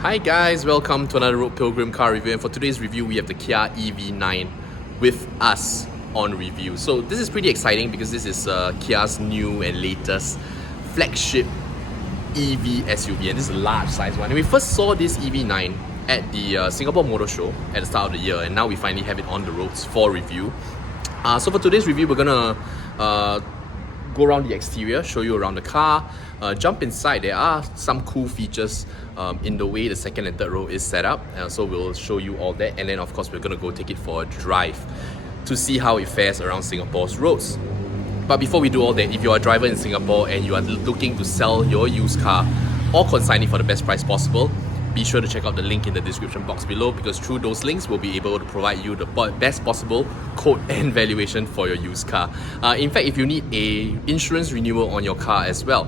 Hi guys, welcome to another Pilgrim car review, and for today's review we have the Kia EV9 with us on review. So this is pretty exciting because this is Kia's new and latest flagship EV SUV, and this is a large size one. And we first saw this EV9 at the Singapore Motor Show at the start of the year, and now we finally have it on the roads for review. So for today's review we're gonna go around the exterior, show you around the car, jump inside. There are some cool features in the way the second and third row is set up, so we'll show you all that, and then of course we're gonna go take it for a drive to see how it fares around Singapore's roads. But before we do all that, if you're a driver in Singapore and you are looking to sell your used car or consign it for the best price possible, be sure to check out the link in the description box below, because through those links we'll be able to provide you the best possible quote and valuation for your used car. In fact, if you need a insurance renewal on your car as well,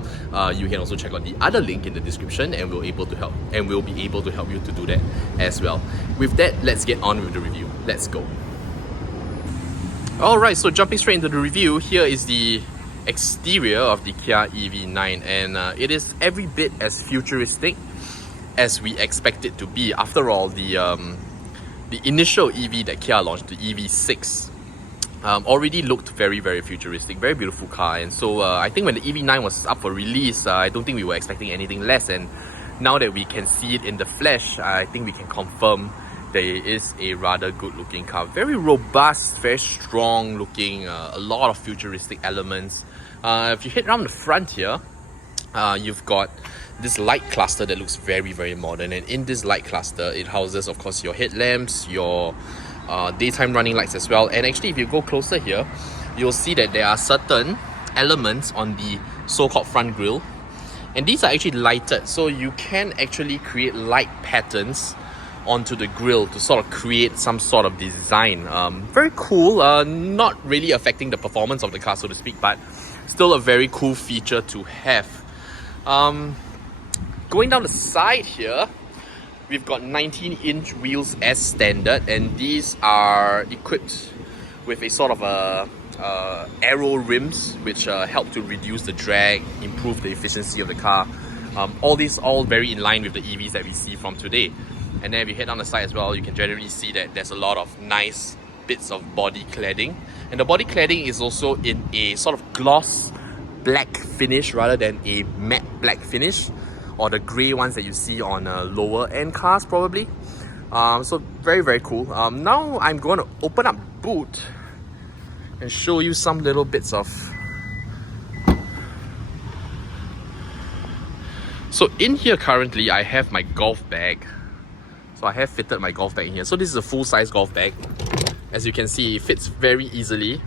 you can also check out the other link in the description, and we'll be able to help you to do that as well. With that, let's get on with the review. Let's go. Alright, so jumping straight into the review, here is the exterior of the Kia EV9, and it is every bit as futuristic as we expect it to be. After all, the initial EV that Kia launched, the EV6, already looked very futuristic, very beautiful car. And so I think when the EV9 was up for release, I don't think we were expecting anything less, and now that we can see it in the flesh, I think we can confirm that it is a rather good looking car. Very robust, very strong looking, a lot of futuristic elements. If you head around the front here, you've got this light cluster that looks very modern, and in this light cluster it houses of course your headlamps, your daytime running lights as well. And actually if you go closer here, you'll see that there are certain elements on the so-called front grille, and these are actually lighted, so you can actually create light patterns onto the grille to sort of create some sort of design. Very cool, not really affecting the performance of the car, so to speak, but still a very cool feature to have. Going down the side here, we've got 19-inch wheels as standard, and these are equipped with a sort of aero rims which help to reduce the drag, improve the efficiency of the car. All these all very in line with the EVs that we see from today. And then if you head down the side as well, you can generally see that there's a lot of nice bits of body cladding, and the body cladding is also in a sort of gloss black finish rather than a matte black finish, or the grey ones that you see on lower end cars probably. So very cool. Now I'm going to open up the boot and show you some little bits of... So in here currently I have my golf bag. So I have fitted my golf bag in here. So this is a full-size golf bag. As you can see, it fits very easily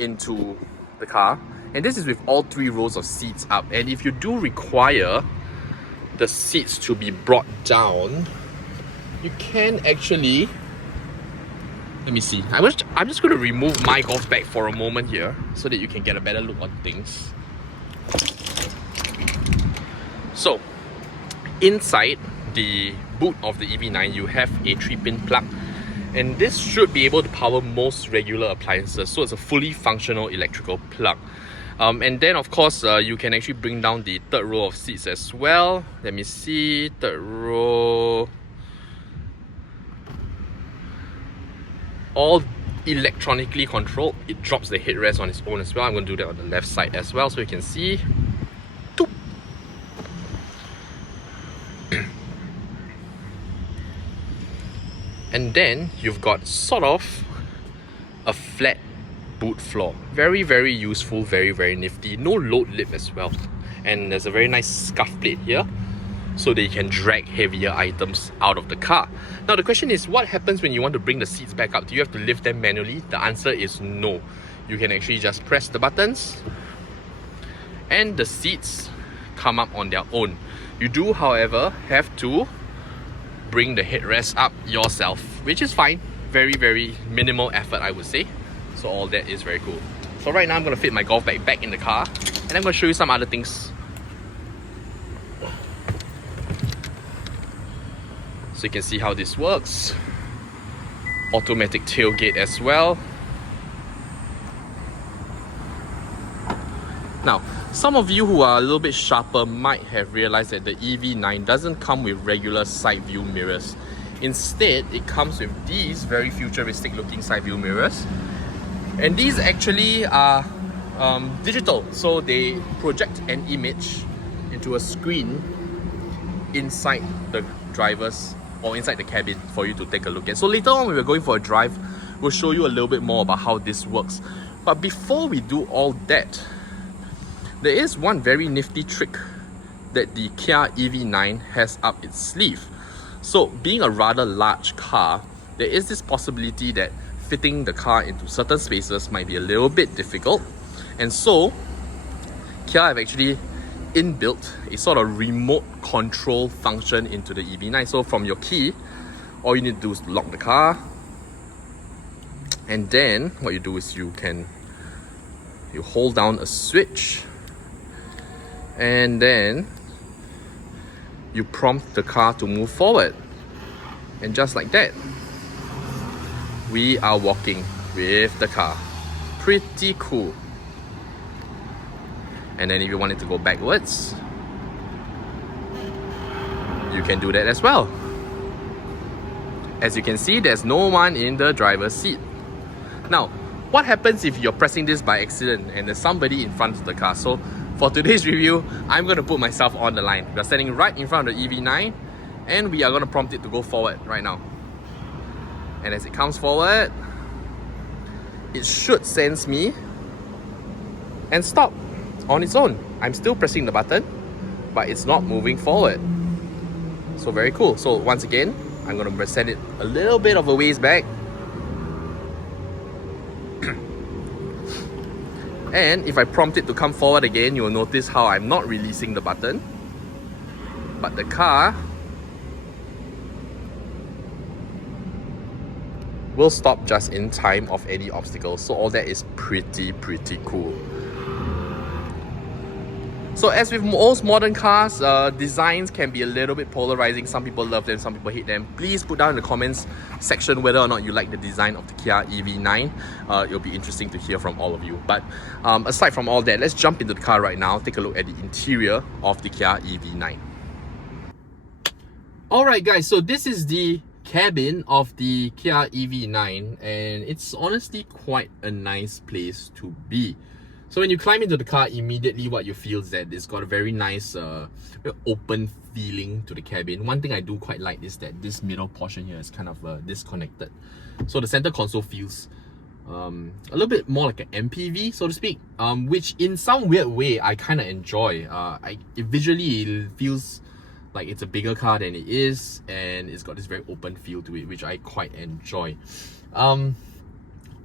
into the car. And this is with all 3 rows of seats up. And if you do require the seats to be brought down, you can actually... Let me see. I'm just going to remove my golf bag for a moment here so that you can get a better look on things. So, inside the boot of the EV9, you have a 3-pin plug, and this should be able to power most regular appliances, so it's a fully functional electrical plug. And then of course you can actually bring down the 3rd row of seats as well. Let me see, 3rd row, all electronically controlled. It drops the headrest on its own as well. I'm going to do that on the left side as well so you can see. And then you've got sort of a flat boot floor. Very useful, very nifty. No load lip as well. And there's a very nice scuff plate here so that you can drag heavier items out of the car. Now the question is, what happens when you want to bring the seats back up? Do you have to lift them manually? The answer is no. You can actually just press the buttons and the seats come up on their own. You do, however, have to bring the headrest up yourself, which is fine. Very minimal effort, I would say. So all that is very cool. So right now I'm going to fit my golf bag back in the car, and I'm going to show you some other things. So you can see how this works. Automatic tailgate as well. Now, some of you who are a little bit sharper might have realized that the EV9 doesn't come with regular side view mirrors. Instead, it comes with these very futuristic looking side view mirrors. And these actually are digital, so they project an image into a screen inside the driver's or inside the cabin for you to take a look at. So later on when we're going for a drive, we'll show you a little bit more about how this works. But before we do all that, there is one very nifty trick that the Kia EV9 has up its sleeve. So being a rather large car, there is this possibility that fitting the car into certain spaces might be a little bit difficult. And so Kia have actually inbuilt a sort of remote control function into the EV9. So from your key, all you need to do is lock the car, and then what you do is you hold down a switch, and then you prompt the car to move forward, and just like that, we are walking with the car. Pretty cool. And then if you want it to go backwards, you can do that as well. As you can see, there's no one in the driver's seat. Now, what happens if you're pressing this by accident and there's somebody in front of the car? So for today's review, I'm going to put myself on the line. We're standing right in front of the EV9 and we are going to prompt it to go forward right now. And as it comes forward, it should sense me and stop on its own. I'm still pressing the button, but it's not moving forward. So very cool. So once again, I'm going to send it a little bit of a ways back. And if I prompt it to come forward again, you'll notice how I'm not releasing the button, but the car will stop just in time of any obstacles. So all that is pretty cool. So as with most modern cars, designs can be a little bit polarizing. Some people love them, some people hate them. Please put down in the comments section whether or not you like the design of the Kia EV9. It'll be interesting to hear from all of you. But aside from all that, let's jump into the car right now, take a look at the interior of the Kia EV9. Alright guys, so this is the cabin of the Kia EV9 and it's honestly quite a nice place to be. So when you climb into the car, immediately what you feel is that it's got a very nice open feeling to the cabin. One thing I do quite like is that this middle portion here is kind of disconnected. So the center console feels a little bit more like an MPV, so to speak, which in some weird way I kind of enjoy. Visually it feels like it's a bigger car than it is, and it's got this very open feel to it, which I quite enjoy. All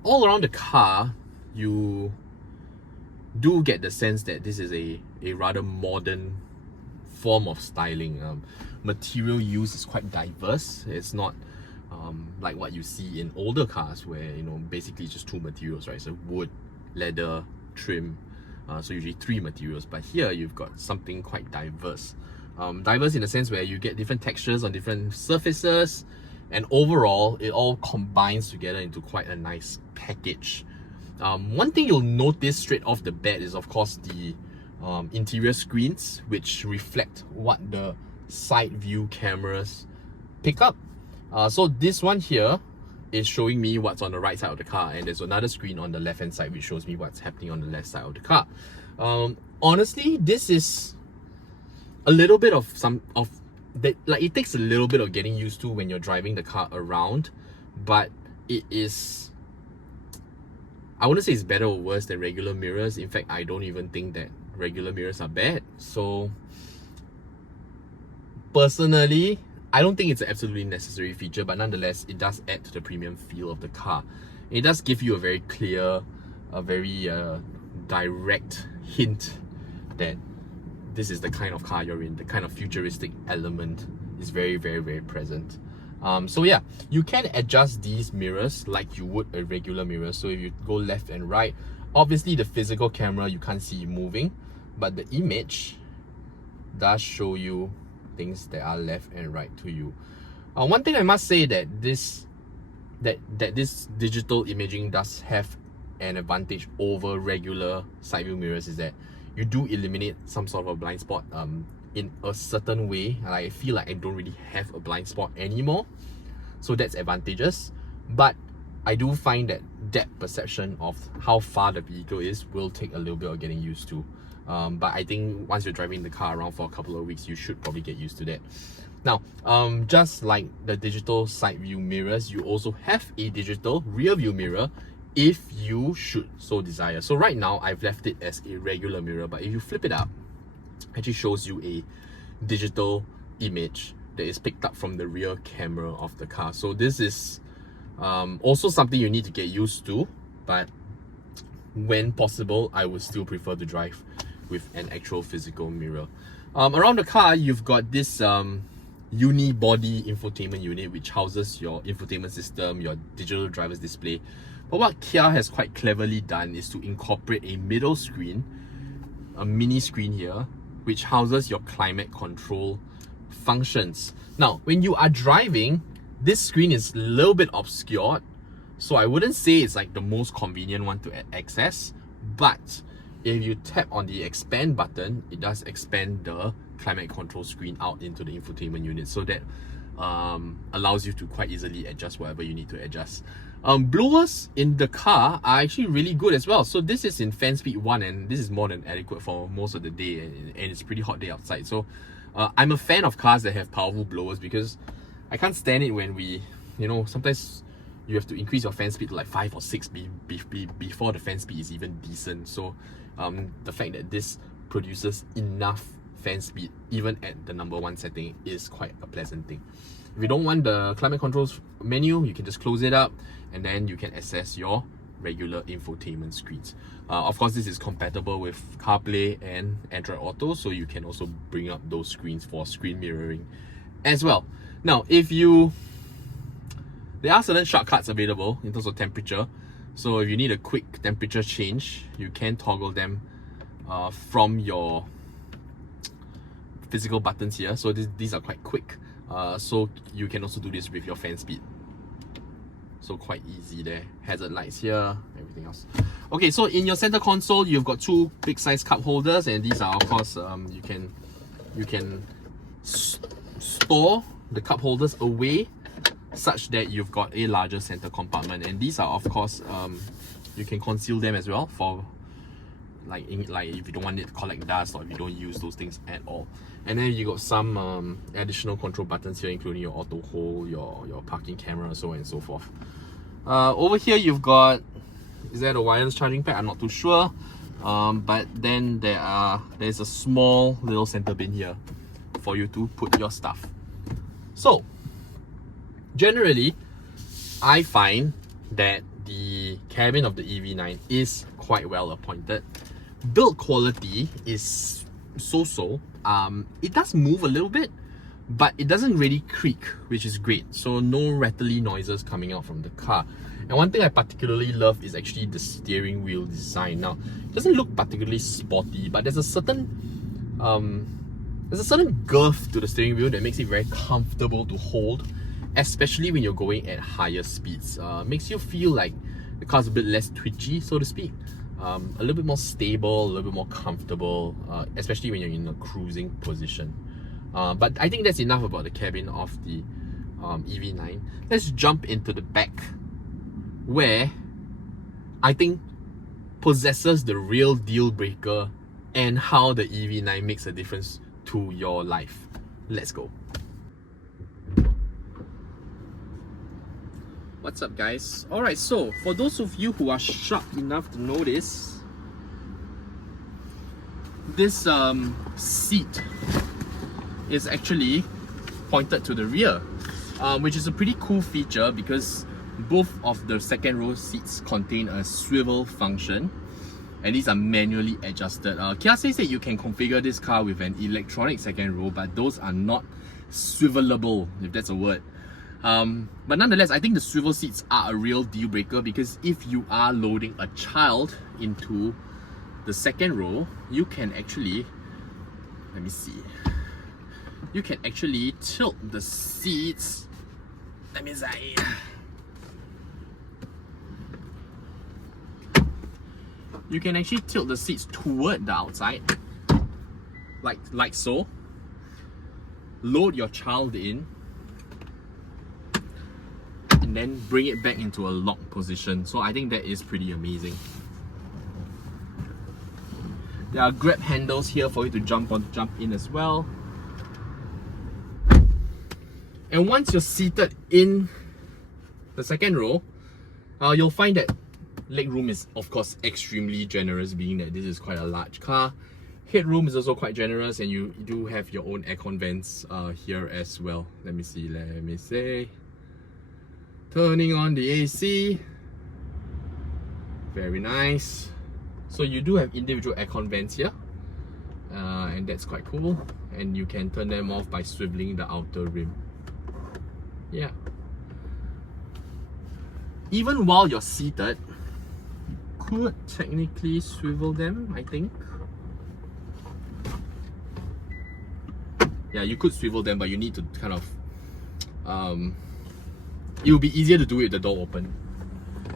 around the car, you do get the sense that this is a rather modern form of styling. Material use is quite diverse. It's not like what you see in older cars where, you know, basically just two materials, right? So wood, leather, trim, so usually three materials, but here you've got something quite diverse. Diverse in the sense where you get different textures on different surfaces, and overall it all combines together into quite a nice package. One thing you'll notice straight off the bat is of course the interior screens, which reflect what the side view cameras pick up. So this one here is showing me what's on the right side of the car, and there's another screen on the left hand side which shows me what's happening on the left side of the car. Honestly, this is a little bit of that, like, it takes a little bit of getting used to when you're driving the car around, but it is, I wouldn't say it's better or worse than regular mirrors. In fact, I don't even think that regular mirrors are bad. So personally, I don't think it's an absolutely necessary feature, but nonetheless, it does add to the premium feel of the car. It does give you a very clear, a very direct hint that this is the kind of car you're in. The kind of futuristic element is very present. So yeah, you can adjust these mirrors like you would a regular mirror. So if you go left and right, obviously the physical camera you can't see moving, but the image does show you things that are left and right to you. One thing I must say that this digital imaging does have an advantage over regular side view mirrors is that you do eliminate some sort of a blind spot in a certain way. I feel like I don't really have a blind spot anymore, so that's advantageous. But I do find that depth perception of how far the vehicle is will take a little bit of getting used to. But I think once you're driving the car around for a couple of weeks, you should probably get used to that. Now, just like the digital side view mirrors, you also have a digital rear view mirror if you should so desire. So right now, I've left it as a regular mirror, but if you flip it up, it actually shows you a digital image that is picked up from the rear camera of the car. So this is also something you need to get used to, but when possible, I would still prefer to drive with an actual physical mirror. Around the car, you've got this uni-body infotainment unit, which houses your infotainment system, your digital driver's display. But what Kia has quite cleverly done is to incorporate a middle screen, a mini screen here, which houses your climate control functions. Now, when you are driving, this screen is a little bit obscured, so I wouldn't say it's like the most convenient one to access, but if you tap on the expand button, it does expand the climate control screen out into the infotainment unit, so that allows you to quite easily adjust whatever you need to adjust. Blowers in the car are actually really good as well. So this is in fan speed 1, and this is more than adequate for most of the day, and it's a pretty hot day outside. So I'm a fan of cars that have powerful blowers, because I can't stand it when we, sometimes you have to increase your fan speed to like 5 or 6 before the fan speed is even decent. So the fact that this produces enough fan speed even at the #1 setting is quite a pleasant thing. If you don't want the climate controls menu, you can just close it up, and then you can access your regular infotainment screens. Of course, this is compatible with Carplay and Android Auto, so you can also bring up those screens for screen mirroring as well. Now, there are certain shortcuts available in terms of temperature. So if you need a quick temperature change, you can toggle them from your physical buttons here. So these are quite quick. So you can also do this with your fan speed. So quite easy there. Hazard lights here, everything else. Okay, so in your center console, you've got 2 big size cup holders, and these are, of course, you can store the cup holders away such that you've got a larger center compartment. And these are, of course, you can conceal them as well for like if you don't want it to collect dust, or if you don't use those things at all. And then you got some additional control buttons here, including your auto hold, your parking camera, so on and so forth. Over here you've got, is that a wireless charging pad? I'm not too sure. But then there's a small little center bin here for you to put your stuff. So generally, I find that the cabin of the EV9 is quite well appointed. Build quality is so-so. It does move a little bit, but it doesn't really creak, which is great. So no rattly noises coming out from the car. And one thing I particularly love is actually the steering wheel design. Now, it doesn't look particularly sporty, but there's a certain girth to the steering wheel that makes it very comfortable to hold, especially when you're going at higher speeds. Makes you feel like the car's a bit less twitchy, so to speak. A little bit more stable, a little bit more comfortable, especially when you're in a cruising position. But I think that's enough about the cabin of the EV9. Let's jump into the back, where I think possesses the real deal breaker and how the EV9 makes a difference to your life. Let's go. What's up, guys? Alright, so for those of you who are sharp enough to notice, this seat is actually pointed to the rear, which is a pretty cool feature because both of the second row seats contain a swivel function, and these are manually adjusted. Kia says that you can configure this car with an electronic second row, but those are not swivelable, if that's a word. But nonetheless, I think the swivel seats are a real deal breaker, because if you are loading a child into the second row, you can actually, let me see, you can actually tilt the seats. Let me see. you can actually tilt the seats toward the outside, like so. Load your child in, and then bring it back into a locked position. So I think that is pretty amazing. There are grab handles here for you to jump in as well. And once you're seated in the second row, you'll find that legroom is of course extremely generous, being that this is quite a large car. Headroom is also quite generous, and you do have your own aircon vents here as well. Let me see. Turning on the AC. Very nice. So you do have individual aircon vents here, and that's quite cool. And you can turn them off by swiveling the outer rim. Yeah. Even while you're seated, you could technically swivel them, I think. Yeah, you could swivel them, but you need to kind of... it will be easier to do it with the door open.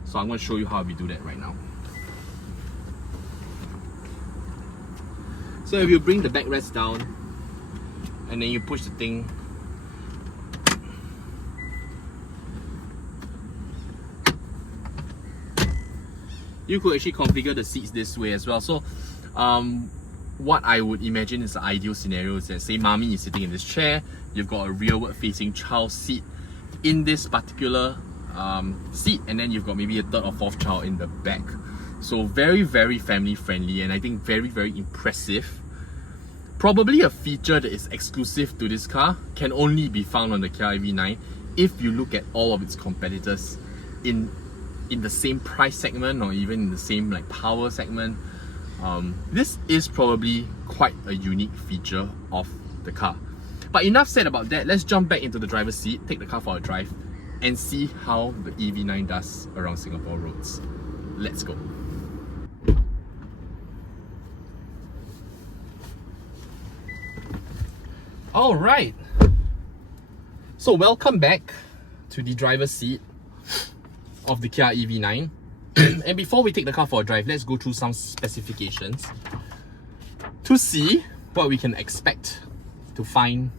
So I'm going to show you how we do that right now. So if you bring the backrest down, and then you push the thing, you could actually configure the seats this way as well. So what I would imagine is the ideal scenario is that, say mommy is sitting in this chair, you've got a rearward facing child seat in this particular seat, and then you've got maybe a third or fourth child in the back. So very, very family friendly, and I think very, very impressive. Probably a feature that is exclusive to this car, can only be found on the KIA EV9 if you look at all of its competitors in the same price segment, or even in the same like power segment. This is probably quite a unique feature of the car. But enough said about that. Let's jump back into the driver's seat, take the car for a drive, and see how the EV9 does around Singapore roads. Let's go. Alright, so welcome back to the driver's seat of the KIA EV9. And before we take the car for a drive, let's go through some specifications to see what we can expect to find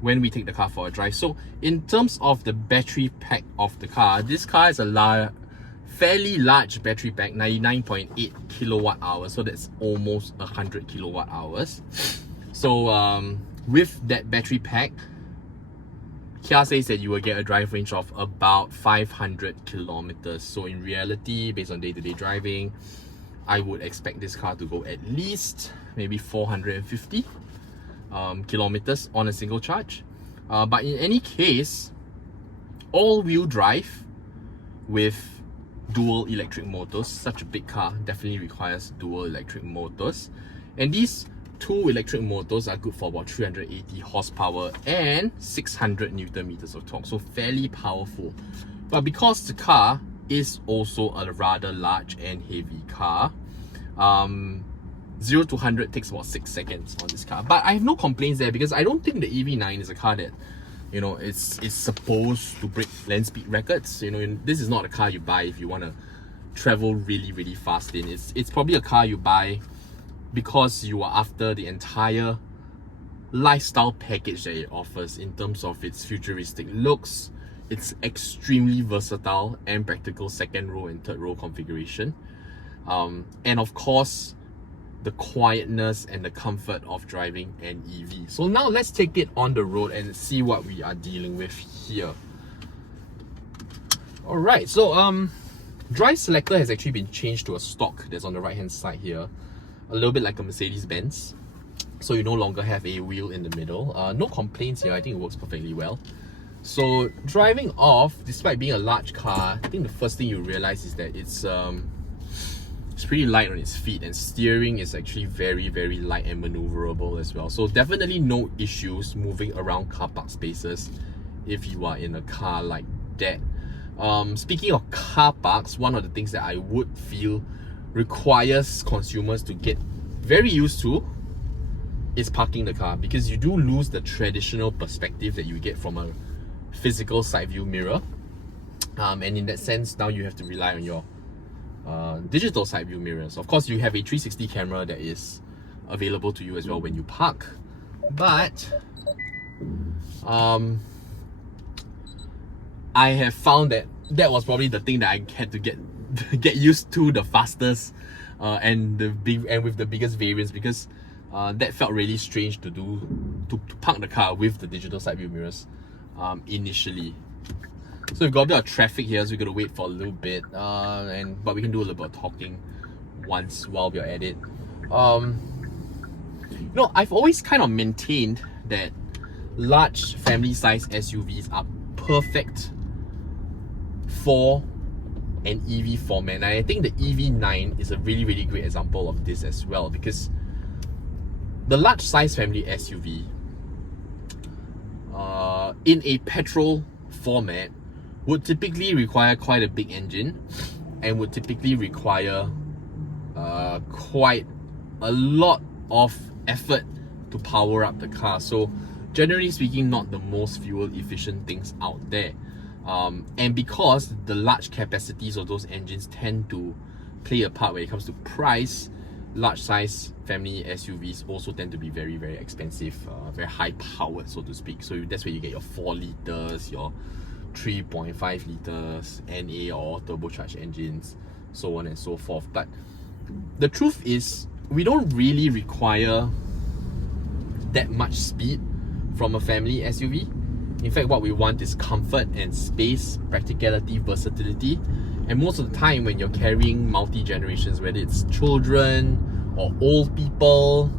when we take the car for a drive. So in terms of the battery pack of the car, this car is a fairly large battery pack, 99.8 kilowatt hours, so that's almost 100 kilowatt hours. So with that battery pack, Kia says that you will get a drive range of about 500 kilometers. So in reality, based on day-to-day driving, I would expect this car to go at least maybe 450 kilometers on a single charge. But in any case, all-wheel drive with dual electric motors, such a big car definitely requires dual electric motors. And these two electric motors are good for about 380 horsepower and 600 Newton meters of torque, so fairly powerful. But because the car is also a rather large and heavy car, 0 to 100 takes about 6 seconds on this car. But I have no complaints there, because I don't think the EV9 is a car that, you know, it's supposed to break land speed records. You know, this is not a car you buy if you want to travel really, really fast in. It's probably a car you buy because you are after the entire lifestyle package that it offers in terms of its futuristic looks, its extremely versatile and practical second row and third row configuration, and of course the quietness and the comfort of driving an EV. So now let's take it on the road and see what we are dealing with here. Alright, so drive selector has actually been changed to a stock that's on the right hand side here, a little bit like a Mercedes-Benz. So you no longer have a wheel in the middle. No complaints here, I think it works perfectly well. So driving off, despite being a large car, I think the first thing you realize is that it's pretty light on its feet, and steering is actually very, very light and maneuverable as well. So definitely no issues moving around car park spaces if you are in a car like that. Speaking of car parks, one of the things that I would feel requires consumers to get very used to is parking the car, because you do lose the traditional perspective that you get from a physical side view mirror, and in that sense now you have to rely on your digital side view mirrors. Of course, you have a 360 camera that is available to you as well when you park, but I have found that that was probably the thing that I had to get used to the fastest, and with the biggest variance, because that felt really strange to do, to park the car with the digital side view mirrors initially. So we've got a bit of traffic here, so we're gonna wait for a little bit, but we can do a little bit of talking while we're at it. You know, I've always kind of maintained that large family size SUVs are perfect for an EV format, and I think the EV9 is a really, really great example of this as well, because the large size family SUV in a petrol format would typically require quite a big engine and would typically require quite a lot of effort to power up the car. So generally speaking, not the most fuel efficient things out there. And because the large capacities of those engines tend to play a part when it comes to price, large size family SUVs also tend to be very, very expensive, very high powered, so to speak. So that's where you get your 4 liters, your 3.5 liters NA or turbocharged engines, so on and so forth. But the truth is, we don't really require that much speed from a family SUV. In fact, what we want is comfort and space, practicality, versatility. And most of the time when you're carrying multi-generations, whether it's children or old people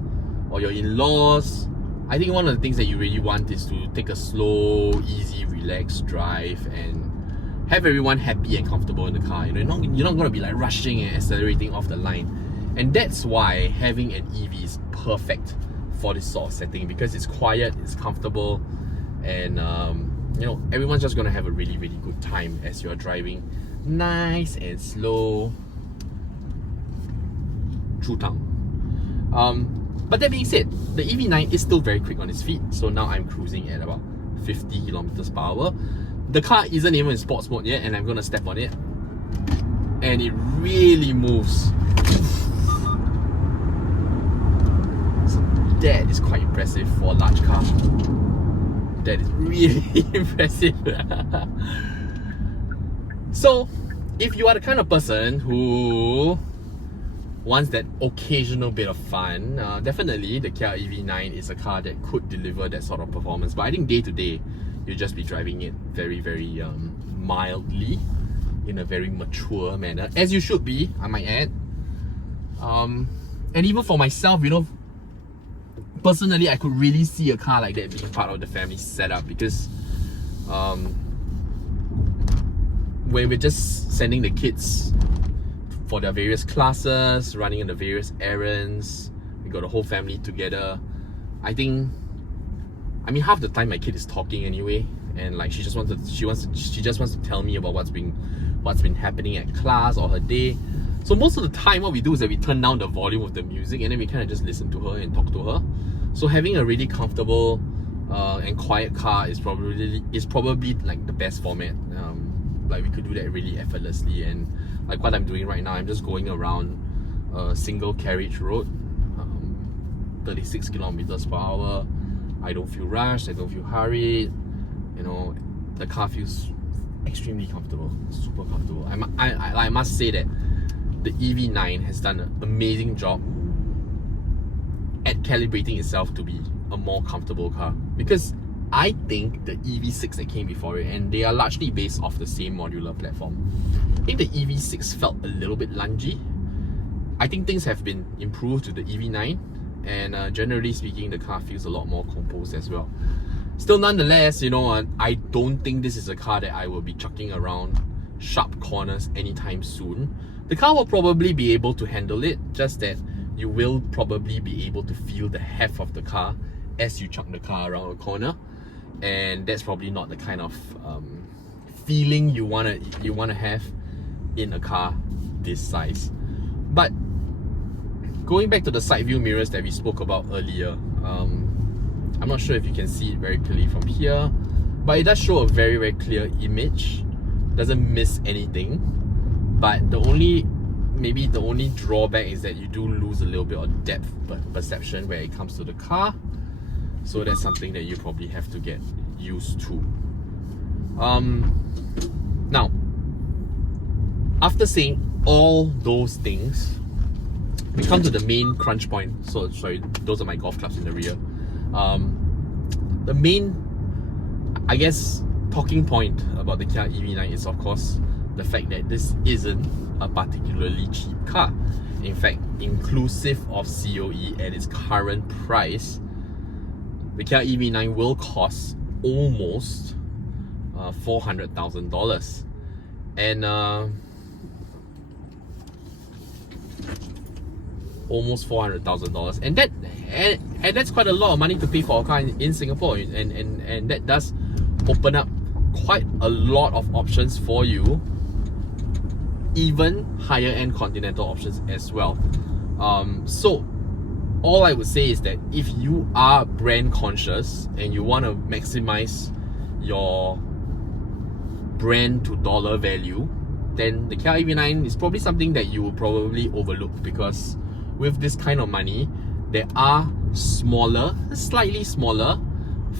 or your in-laws, I think one of the things that you really want is to take a slow, easy, relaxed drive and have everyone happy and comfortable in the car. You know, you're not going to be like rushing and accelerating off the line. And that's why having an EV is perfect for this sort of setting, because it's quiet, it's comfortable, and you know, everyone's just going to have a really, really good time as you're driving nice and slow through town. But that being said, the EV9 is still very quick on its feet. So now I'm cruising at about 50 kilometers per hour. The car isn't even in sports mode yet, and I'm gonna step on it, and it really moves. So that is quite impressive for a large car. That is really impressive. So if you are the kind of person who wants that occasional bit of fun, definitely the Kia EV9 is a car that could deliver that sort of performance. But I think day to day, you'll just be driving it very, very mildly, in a very mature manner, as you should be, I might add. And even for myself, you know, personally, I could really see a car like that being part of the family setup, because when we're just sending the kids for their various classes, running in the various errands, we got the whole family together. I mean, half the time my kid is talking anyway, and like she just wants to tell me about what's been happening at class or her day. So most of the time, what we do is that we turn down the volume of the music, and then we kind of just listen to her and talk to her. So having a really comfortable and quiet car is probably like the best format. Like we could do that really effortlessly, and like what I'm doing right now, I'm just going around a single carriage road, 36 kilometers per hour. I don't feel rushed, I don't feel hurried. You know, the car feels extremely comfortable, super comfortable. I must say that the EV9 has done an amazing job at calibrating itself to be a more comfortable car, because I think the EV6 that came before it, and they are largely based off the same modular platform, I think the EV6 felt a little bit lungy. I think things have been improved to the EV9, and generally speaking, the car feels a lot more composed as well. Still, nonetheless, you know, I don't think this is a car that I will be chucking around sharp corners anytime soon. The car will probably be able to handle it, just that you will probably be able to feel the heft of the car as you chuck the car around a corner, and that's probably not the kind of feeling you wanna have in a car this size. But going back to the side view mirrors that we spoke about earlier, I'm not sure if you can see it very clearly from here, but it does show a very, very clear image. Doesn't miss anything. But the only maybe the only drawback is that you do lose a little bit of depth perception when it comes to the car. So that's something that you probably have to get used to. Now, after saying all those things, we come to the main crunch point. So sorry, those are my golf clubs in the rear. The main, I guess, talking point about the Kia EV9 is of course the fact that this isn't a particularly cheap car. In fact, inclusive of COE at its current price, the Kia EV9 will cost almost $400,000, and almost $400,000, and that's quite a lot of money to pay for a car in Singapore, and that does open up quite a lot of options for you, even higher end Continental options as well. So all I would say is that if you are brand conscious and you want to maximize your brand to dollar value, then the Kia EV9 is probably something that you will probably overlook, because with this kind of money, there are smaller, slightly smaller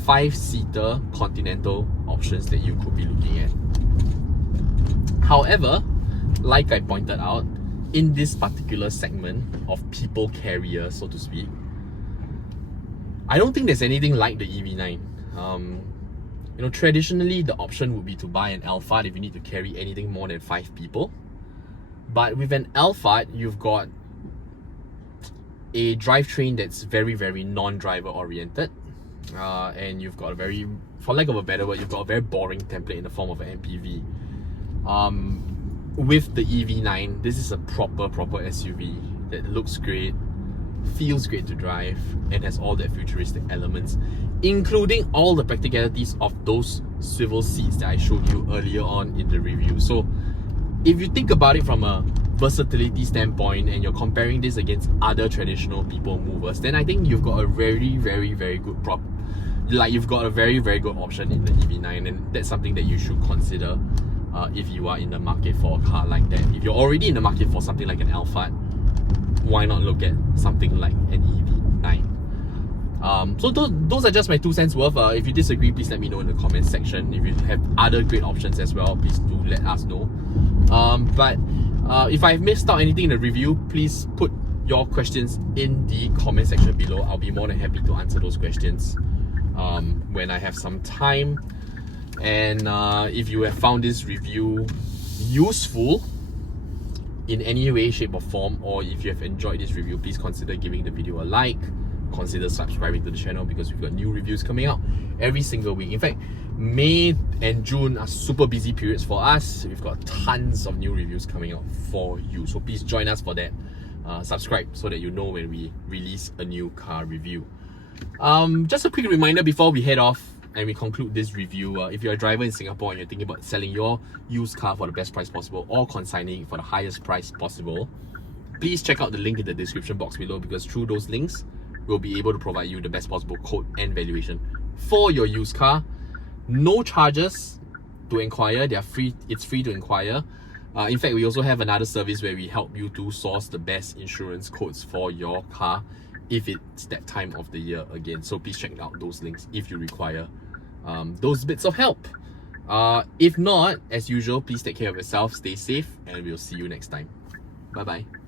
5-seater Continental options that you could be looking at. However, like I pointed out, in this particular segment of people carrier, so to speak, I don't think there's anything like the EV9. You know, traditionally the option would be to buy an Alphard if you need to carry anything more than 5 people. But with an Alphard, you've got a drivetrain that's very, very non-driver oriented, and you've got a very, for lack of a better word, you've got a very boring template in the form of an MPV. With the EV9, this is a proper SUV that looks great, feels great to drive, and has all the futuristic elements, including all the practicalities of those swivel seats that I showed you earlier on in the review. So if you think about it from a versatility standpoint and you're comparing this against other traditional people movers, then I think you've got a very, very, very good you've got a very, very good option in the EV9, and that's something that you should consider if you are in the market for a car like that. If you're already in the market for something like an Alphard, why not look at something like an EV9? So those are just my 2 cents worth. If you disagree, please let me know in the comments section. If you have other great options as well, please do let us know. But if I've missed out anything in the review, please put your questions in the comment section below. I'll be more than happy to answer those questions when I have some time. And if you have found this review useful in any way, shape or form, or if you have enjoyed this review, please consider giving the video a like, consider subscribing to the channel, because we've got new reviews coming out every single week. In fact, May and June are super busy periods for us. We've got tons of new reviews coming out for you, so please join us for that. Subscribe so that you know when we release a new car review. Just a quick reminder before we head off and we conclude this review. If you're a driver in Singapore and you're thinking about selling your used car for the best price possible or consigning for the highest price possible, please check out the link in the description box below, because through those links we'll be able to provide you the best possible quote and valuation for your used car. No charges to inquire, they are free. It's free to inquire. In fact, we also have another service where we help you to source the best insurance quotes for your car if it's that time of the year again. So please check out those links if you require those bits of help. If not, as usual, please take care of yourself, stay safe, and we'll see you next time. Bye bye.